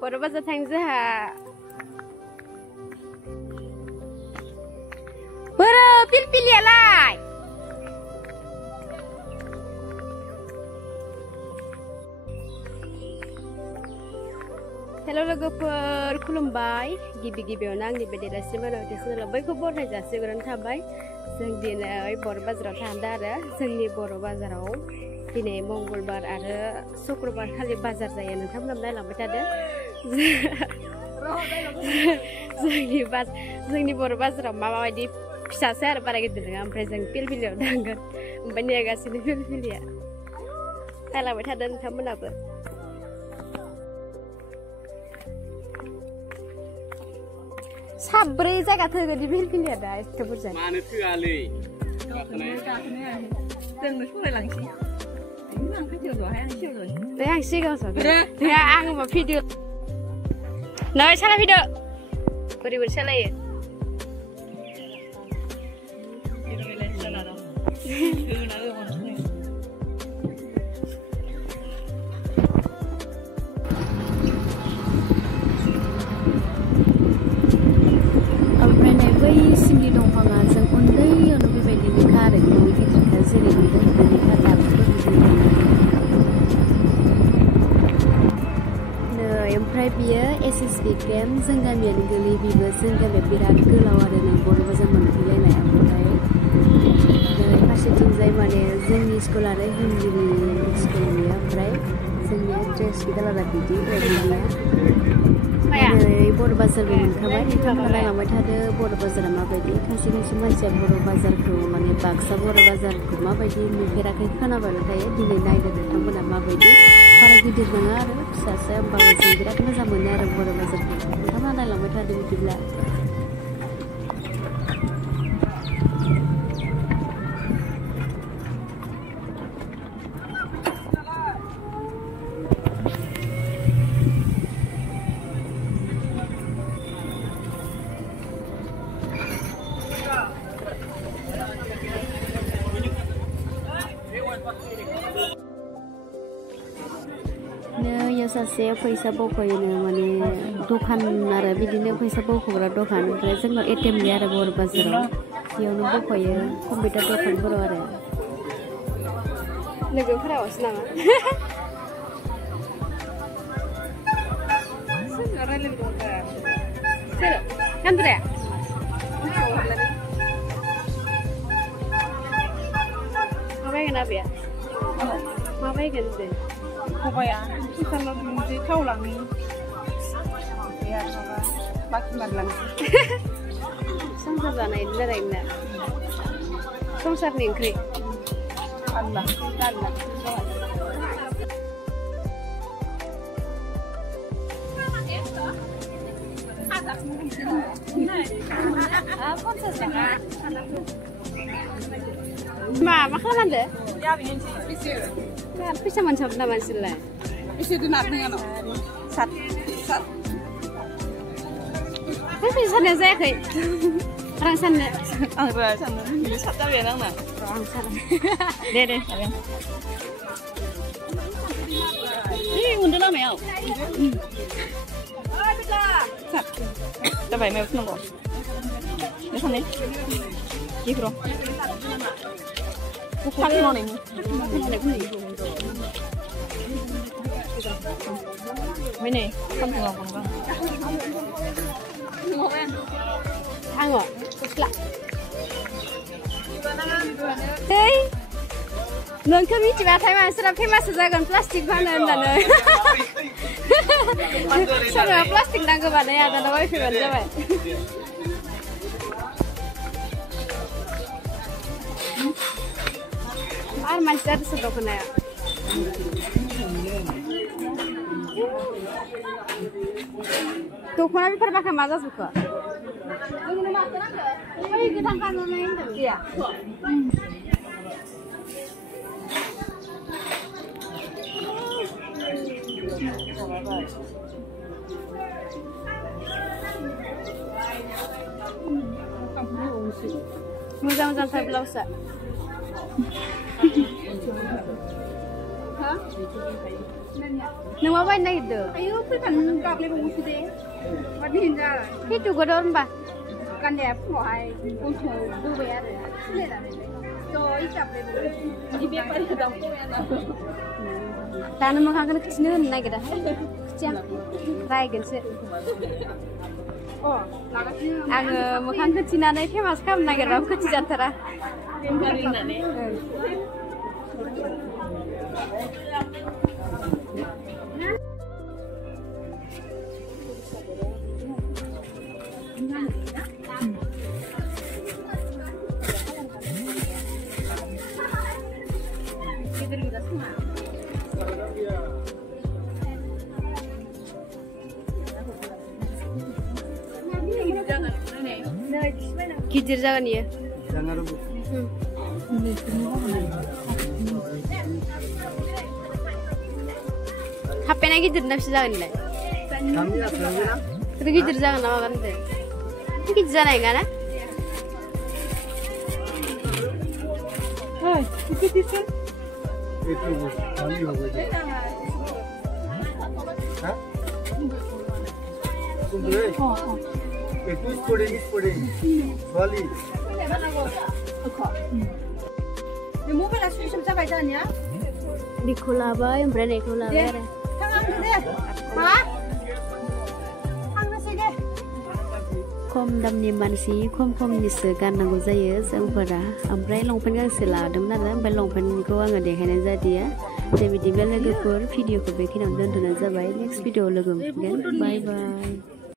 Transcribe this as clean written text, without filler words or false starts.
Boro bazar थांनो जोंहा boro pilpiliyaलाय हेलो लोगोफोर खुलुमबाय गिबि-गिबियावनो आंनि बे देलायस्रि मानवथि चेनेलाव बयखौबो बरायनाय जासिग्रोनाय थाबाय जों दिनै बर' बाजाराव थांदों आरो जोंनि बर' बाजाराव दिनै मंगलबार आरो शुक्रबार खालि बाजार जायो नोंथांमोना नायलांबाय थादो जोंनि बर' बाजाराव माबायदि फिसासो आरो बारा गिदिर नङा ओमफ्राय जों पिलपिलियाव थांगोन ओमफ्राय नेगासिनो पिलपिलिया नायलांबाय थादो नोंथांमोनाबो साब्रै जायगा थोगोन di पिलपिलिया दा एथ' बुरजा मानो थोआलै जोंनो सलायलांसै आं सिगाङावसो आं मा भिडिअ नै सालायफैदो बोरै बोरै सालायो ओमफ्राय नै बै सिंनि दंफाङा जों उन्दैयावनो बेबायदिनो खारो न'नि गिदिरखा जेरै नुदों बेनिखा दाबो नै ओमफ्राय बियो एसएसबि केम्प जों गामियानो गोलैयो बेबो जों गामिया बिराद गोलाव आरो नै बर' बाजार मोनफैलायनाय ओमफ्राय नै फारसेथिंजाय माने जोंनि स्कुल आरो हिन्दीनि स्कुल बियो ओमफ्राय जोंनिया ड्रेसनि कालारा बिदि नै बर' बाजारबो मोनखाबाय नोंथांमोना नायलांबाय थादो बर' बाजारा माबायदि खायसे खायसे मानसिया बर' बाजारखौ माने बाक्सा बर' बाजारखौ माबायदि नुफेराखै खोनाबायल' थायो दिनै नायदो नोंथांमोना माबायदि बारा गिदिर नङा आरो फिसासो होमबाबो जों बिराद मोजां मोनो आरो बर' बाजारखौ नोंथांमोना नायलांबाय थादो बिदिब्ला नै सासे फैसा बख'योनो माने दखान आरो बिदिनो फैसा बख'ग्रा दखान ओमफ्राय जोंनाव एटिएम गैया आरो बर' बाजाराव बेयावनो बख'यो कम्पिउटार दखानफोराव आरो लोगोफोरावसो नामा सोर गानद्राया माबायगोन आबैया माबायगोन दे खबाया भुटानाव थांनोसै थाव लाङो बाखि मारलांसै संसार जानायनि रायलायना संसारनि ओंख्रि आलदा मा खालामदो फैसा मोनसाबो नामा नोंसोरलाय एसे दोनाखै आंनाव सात फैसा साननाया जायाखै रां साननो आं रां साननो सात जाबाय आंना आं साना दे उन्दु लामायाव जाबाय मायाव फुनांगौ बे सानै जिखुनु खामानि मावनायनि ओमफ्राय नै सानदुङाव गनोबा आङो गस्ला hey नोंखौ मिथिबाथाय मानसिफोरा फेमास जागोन प्लास्टिक फानो होननानै सोरबा प्लास्टिक नांगौबानो आदानाव बायफैबानो जाबाय आरो मानसि जादोंसो दख'नाया दख'ना बेफार बाखा मा जाजोबखो गोदान गाननाय गैया मोजां मोजांथार ब्लाउसआ Nung apa ini itu? Ayo kan gak boleh bungsu deh. Mati hinda. Itu godon ba? Kan dia mau hai bungsu dua bayar ya. So ikat boleh bungsu. Di biar pada dampu ya na. Tanam makan kecil ni naik dah. Kecil. Rai gense. Oh, lagasnya. Ang makan kecil nana itu mas kam naik dah kecil jatara. Kemarin nane. Kijir jangan ya. HP na kijir na bisa jangan lah. Itu kijir jangan nama kan deh. Itu kijir jangan ya kan? Hai, itu sih. Itu kami hoga je. हाँ? तुम दो एक पड़े वाली ये मुंह पे लस्सी सब काय जानिया Di kulaba yang berani kulaba. tangan deh ha tangan sege Kom damni mansi kom nisu gannaंगौ जायो जोंफोरा ओमफ्राय लंपेन्ट गांसे लादोंमोन आरो ओमफ्राय लंपेन्टखौ आङो देखायनाय जादिया दे बिदिब्ला लोगोफोर भिडिअखौ बेखिनियावनो दोनथ'नाय जाबाय नेक्स्ट भिडिअआव लोगो मोनगोन बाय बाय